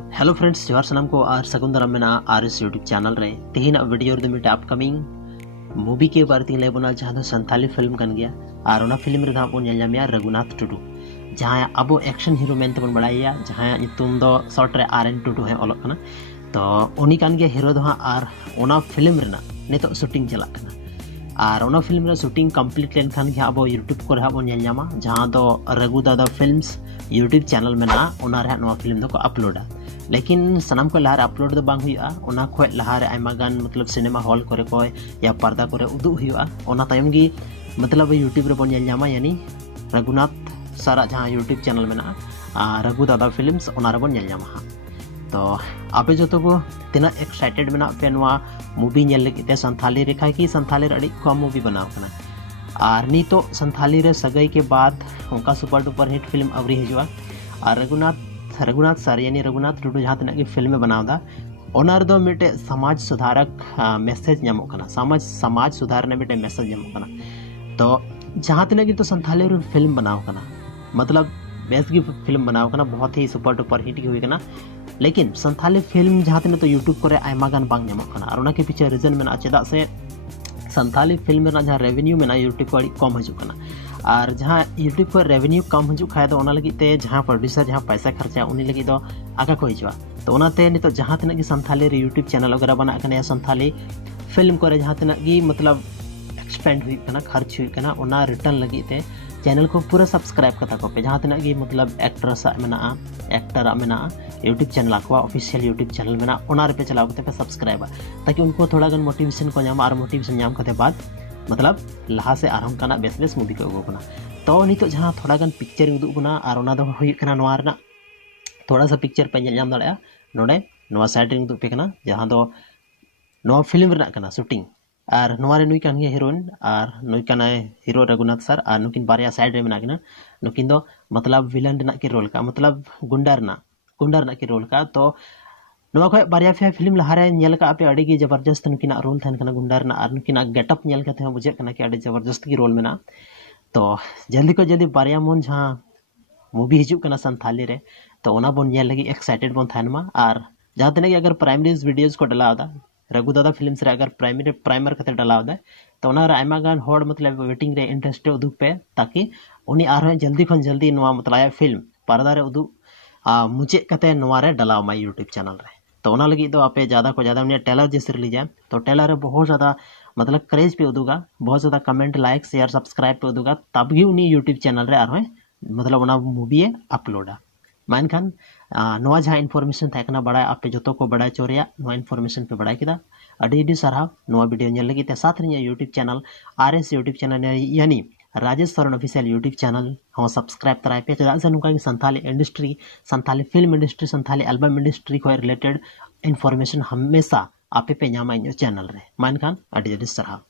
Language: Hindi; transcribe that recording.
हेलो फ्रेंड्स, जोहार सनम को और सगुन दाराम मेना आरएस यूट्यूब चैनल रे तेहिना वीडियो रे मिटे अपकमिंग मूवी के बारे में लेबोना जहां दो संथाली फिल्म कन गया और ओना फिल्म रे दा बोन नेलजामिया रघुनाथ टुडू जहां अबो एक्शन हीरो मेन तबन बड़ाइया जहां नितुम दो शॉर्ट रे आरएन टुडू है ओलक कना तो उनी कान गया हीरो दो और ओना फिल्म रेना नितो शूटिंग चला कना और ओना फिल्म रे शूटिंग कंप्लीट लेन खान गया अबो यूट्यूब को हाबो नेल न्यामा जहां दो रघु दादा फिल्म्स यूट्यूब चैनल में ना ओना रे नवा फिल्म दो को अपलोडा लेकिन सनाम को लहार अपलोड दो बांग हुआ ओना खोय लहार आयमा गान मतलब सिनेमा हॉल करे को या पर्दा करे उदु हुआ ओना तायम गी मतलब यूट्यूब रे बन नेल न्यामा यानी रघुनाथ सारा जहां यूट्यूब चैनल में ना रघु दादा फिल्म्स ओना रे बन नेल न्यामा तो आपे जो को तिना एक्साइटेड में पे नवा मूवी नेल लगे संथाली रेखा की संथाली अड़ी कम मूवी बनाव कना और नीतो संथाली रे सगाई के बाद उनका सुपर डुपर हिट फिल्म अवरी हिजुआ और रघुनाथ सर यानी रघुनाथ टुडू जहाँ तक फिल्म बनावदा ओना दो मिटे समाज सुधारक मैसेज नामो कना समाज सुधार ने मिटे मैसेज नामो कना तो जहाँ तक तो संथाली रे फिल्म बनाव कना मतलब बेस्ट की फिल्म बनाव कना बहुत ही सुपर डुपर हिट की हुई कना लेकिन संथाली फिल्म जहाँ तक तो यूट्यूब करे आयमा गान बांग नामो कना और ओना के पीछे रीजन में चेदा से संथाली फिल्म में जहाँ रेवेन्यू में यूट्यूब को कम हजू कना और जहाँ यूट्यूब पर रेवेन्यू कम हजू खाए तो लगे जहाँ प्रोड्यूसर जहाँ पैसा खर्चा उन्हीं लगे आगा को हजूआ तो उनाते नितो जहाँ तक संथाली यूट्यूब चैनल वगैरह बना या संथाली फिल्म को जहाँ तक मतलब एक्सपेंड हुई खर्च हुई रिटर्न लगे चैनल को पूरा सब्सक्राइब कता को पे जहाँ तक मतलब एक्टर में यूट्यूब चैनल को ऑफिशियल यूट्यूब चैनल में ओना पे चलाव पे सब्सक्राइबा ताकि उनको थोड़ा गन मोटिवेशन को नाम और मोटिवेशन नाम करते बाद मतलब लहा से आरम कना बेस बेस मूवी को अगुना तो नितो जहाँ थोड़ा गन पिक्चर उदुगना और ओना दो हुई कना नोआ रना थोड़ा सा पिक्चर पे नाम दाड़ा नोडे नोआ साइड रे उदुग पे कना जहाँ दो नोआ फिल्म रना कना शूटिंग और नोआ रे नुई कान गया हीरोइन और नुई काना हीरो रघुनाथ सर और नुकिन बारिया साइड रे मेना किना नुकिन दो मतलब विलन रना के रोल का मतलब गुंडा रना के रोल का तो नोआ को बारिया फे फिल्म लहारे नेल का पे अड़ी की जबरदस्त नुकिना रोल थान कना गुंडा रना और नुकिना गेटअप नेल का थे बुझे कना कि अड़ी जबरदस्त की रोल मेना तो जल्दी को जल्दी बारिया मन जहां मूवी हिजू कना संथाली रे तो ओना बोन नेल लगी एक्साइटेड बोन थानमा और जहां तने अगर प्राइमरी वीडियोस को डलावदा रघु दादा फिल्म्स रे अगर प्राइमर कते डलावदा तो ओना रे आयमा गान होड़ मतलब वेटिंग रे इंटरेस्ट उदुग पे ताकि उनी आरो जल्दी खन जल्दी नोआ मतलब फिल्म पर्दा रे उदुग मुझे कते नोआ रे डलाव माय यूट्यूब चैनल रे तो ओना लगी तो आपे ज़्यादा को ज़्यादा उन्हें टेलर जैसे रिलीज है तो टेलर बहुत ज़्यादा मतलब क्रेज पे उदुगा बहुत ज़्यादा कमेंट लाइक शेयर सब्सक्राइब पे उदुगा तब भी उन्हीं यूट्यूब चैनल रे और मतलब उना मूवी अपलोडा मानखान नोआ जहाँ इन्फॉर्मेशन था बड़ा आपे जो को बड़ा चोरिया नोआ इन्फॉर्मेशन पे बड़ा किदा अड़ी सारा नोआ वीडियो नेल लगी साथ रे YouTube channel RS YouTube channel यानी Rajesh Saran official YouTube channel हम सब्सक्राइब कराए पे चेदा से नुका Santhali industry Santhali film industry Santhali album industry को रिलेटेड इन्फॉर्मेशन हमेशा आपे पे नामा चैनल रे मानखान अड़ी सारा